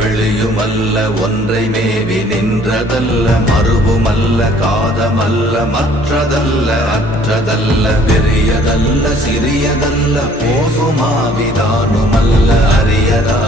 வெளியுமல்ல ஒன்றை மேவி நின்றதல்ல மறுவுமல்ல காதமல்ல மற்றதல்ல அற்றதல்ல பெரியதல்ல சிறியதல்ல போகுமாவிதானுமல்ல அரியதா